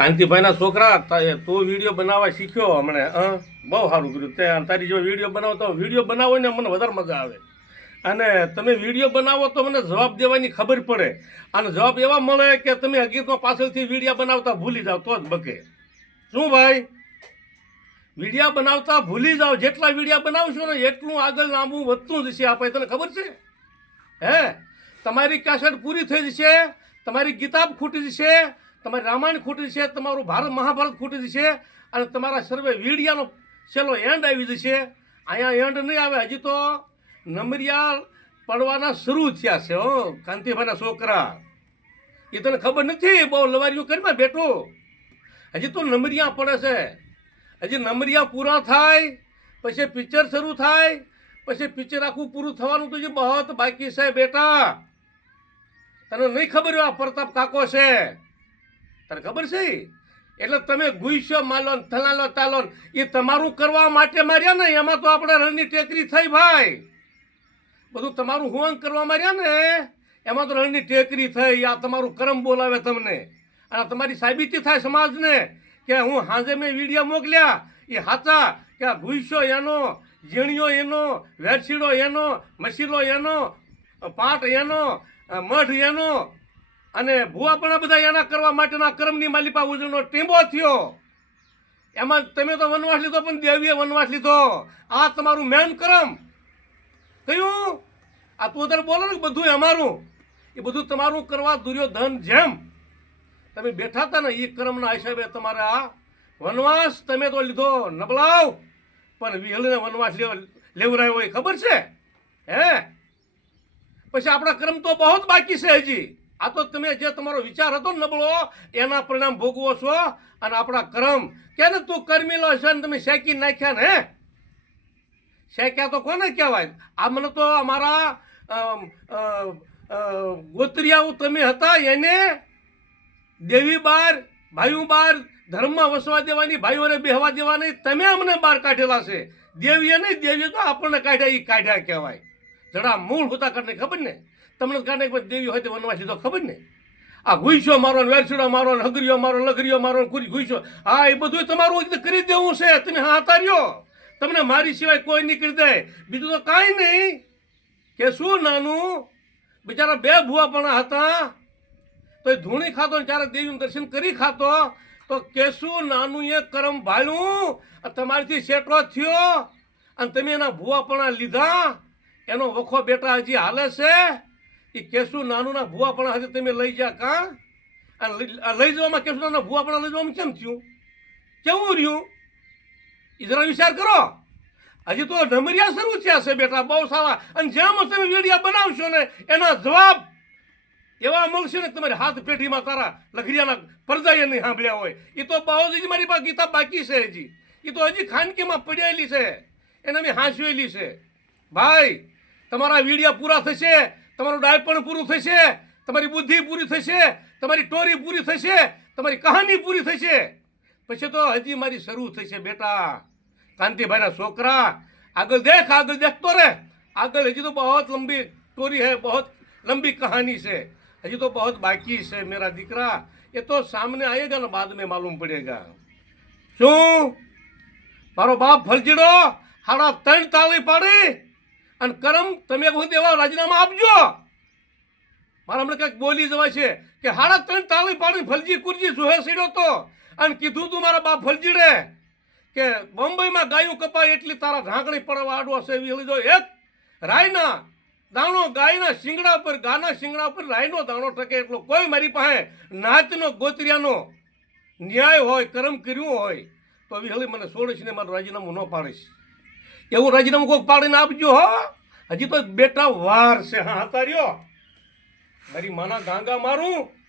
કાંતિભાઈના છોકરા, તું વીડિયો બનાવવા શીખ્યો હમણે, હં? બહુ સારું કર્યું. તે તારી જો વીડિયો બનાવો તો વીડિયો બનાવો ને મને વધારે મજા આવે. અને તમે વીડિયો બનાવો તો મને જવાબ દેવાની ખબર પડે. અને જવાબ એવા મળે કે તમે હકીકતમાં પાછળથી વીડિયો બનાવતા ભૂલી જાઓ તો જ બકે. શું ભાઈ? વિડીયા બનાવતા ભૂલી જાઓ જેટલા વિડીયા બનાવશો ને એટલું આગળ લાંબુ વધતું જશે આપણે તને ખબર છે? હે? તમારી કેસેટ પૂરી થઈ જશે, તમારી કિતાબ ખૂટી જશે તમારી રામાયણ ખૂટી છે, તમારું ભારત મહાભારત ખૂટી જશે અને તમારા સર્વે વીડિયાનો છેલ્લો એન્ડ આવી જશે. અહીંયા એન્ડ નહીં આવે, હજી તો નમરિયા પડવાના શરૂ થયા છે, હો, કાંતિભાઈના છોકરા. એ તને ખબર નથી? બહુ લવારીઓ કરીમાં બેઠો હજી તો નમરિયા પડે છે. હજી નમરિયા પૂરા થાય, પછી પિક્ચર શરૂ થાય, પછી પિક્ચર આખું પૂરું થવાનું તો જે બહુ બાકી છે બેટા. તને નહીં ખબર આ પ્રતાપ કાકો છે? તને ખબર છે? એટલે તમે ગુઈશો માલો થલાલો તાલો એ તમારું કરવા માટે માર્યા ને, એમાં તો આપણે રણની ટેકરી થઈ ભાઈ. બધું તમારું હુવંગ કરવા માર્યા ને, એમાં તો રણની ટેકરી થઈ, આ તમારું કરમ બોલાવે તમને. અને તમારી સાબિતી થાય સમાજને કે હું હાજે મેં વીડિયો મોકલ્યા એ હાચા કે આ ભૂસ્યો એનો ઝીણિયો એનો, વેરસીડો એનો, મસીલો એનો, પાટ એનો મઢ એનો અને ભૂવા પણ બધા એના કરવા માટેના કર્મની માલિપા ઉજળનો ટીંબો થયો. એમાં તમે તો વનવાસ લીધો, પણ દેવીએ વનવાસ લીધો. આ તમારું મેન કર્મ. કયું? આ તું અત્યારે બોલો ને, બધું અમારું. એ બધું તમારું કરવા દુર્યોધન જેમ. તમે બેઠા હતા ને, એ કર્મના હિસાબે તમારે આ વનવાસ તમે તો લીધો, નબળાવ. પણ વિહલને વનવાસ લેવ, લેવરાયો હોય, ખબર છે? હે? પછી આપણા કર્મ તો બહુ જ બાકી છે હજી. આ તો તમે જે તમારો વિચાર હતો નબળો, એના પરિણામ ભોગવો છો અને આપણા કર્મ. કે તું કર્મી લો છે ને તમે શેકી નાખ્યા ને શેક્યા તો કોને કહેવાય? આ મને તો અમારા ગોત્રિયાઓ તમે હતા, એને દેવી બાર, ભાઈઓ બાર, ધર્મમાં વસવા દેવાની, ભાઈઓને બેહવા દેવાની તમે અમને બહાર કાઢેલા છે. દેવીએ નહીં, દેવીએ તો આપણને કાઢ્યા એ કાઢ્યા કહેવાય. જરા મૂળ હોતા કરીને ખબર ને? તમને કારણે કોઈ દેવી હોય તો વનવાસી તો ખબર ને? આ ગુઈશો મારો ને મારો હગરીઓ મારો લગરીઓ મારો કુરી ગુઈશો હા એ બધું તમારું કરી દેવું છે. તમે હા તાર્યો. તમને મારી સિવાય કોઈ નીકળી દે બીજું તો કાંઈ નહીં. કે શું નાનું? બિચારા બે ભૂવા પણ હતા. તો એ ધૂણી ખાતો ને ત્યારે દેવીનું દર્શન કરી ખાતો. તો કેશું નાનું એ કરમ ભાળ્યું? તમારીથી શેટો થયો? અને તમે એના ભૂવાપણા લીધા? એનો વખો બેટા હજી હાલે છે? એ કેશું નાનુંના ભૂવાપણા હશે તમે લઈ જા કાં? અને લઈ- જવામાં કેશું નાના ભૂવાપણા લઈ જવામાં કેમ થયું? કેવું રહ્યું? એ જરા વિચાર કરો. હજી તો ઢમરિયા શરૂ થયા છે બેટા, બહુ સારા. અને જેમ તમે વિડીયા બનાવશો ને, એના જવાબ એવા મળશે ને તમારી હાથ પેઢીમાં તારા લઘરિયાના પરદાય નહીં સાંભળ્યા હોય. એ તો બહુ જ મારી પાસે ગીતા બાકી છે હજી. એ તો હજી ખાનગીમાં પડેલી છે. એને મેં હાંસવેલી છે. ભાઈ, તમારા વીડિયા પૂરા થશે. તમારું ડાળપણ પૂરું થશે, તમારી બુદ્ધિ પૂરી થશે, તમારી ટોરી પૂરી થશે, તમારી કહાની પૂરી થશે. પછી તો હજી મારી શરૂ થશે, બેટા. કાંતિભાઈના છોકરા, આગળ દેખ, આગળ દેખતો રહે આગળ હજી તો બહુ લંબી ટોરી હે બહુ લંબી કહાની છે. હજી તો બહુ બાકી છે મેરા દીકરા. એ તો સામને આવેગા ને બાદ મેં માલુમ પડેગા. શું? મારો બાપ ફલજીડો હાડા ત્રણ તાળી પાડી? અને કરમ તમે વખત એવા રાજીનામા આપજો. મારા હમણાં કંઈક બોલી જવાય છે કે હાડા ત્રણ તાળી પાડી ફલજી કુરજી સુહે સીડો તો. અને કીધું તું મારા બાપ ફલજી રે કે બોમ્બેમાં ગાયું કપાય એટલી તારા ઢાંકણી પડવા આડવો છે એવી લીધો એક રાયના દાણો ગાયના શિંગડા પર, ગાના શિંગડા પર રાયનો દાણો ટકે એટલો. કોઈ મારી પાસે નાતનો ગોતરિયાનો ન્યાય હોય, કરમ કર્યું હોય, તો વિહળી મને છોડીશ ને મારું રાજીનામું ન પાડીશ. એવું રાજીનામું કોઈક પાડીને આપજો, હો. હજી તો બેટા વાર છે, હા તાર્યો મારી માના ગાંગા મારું.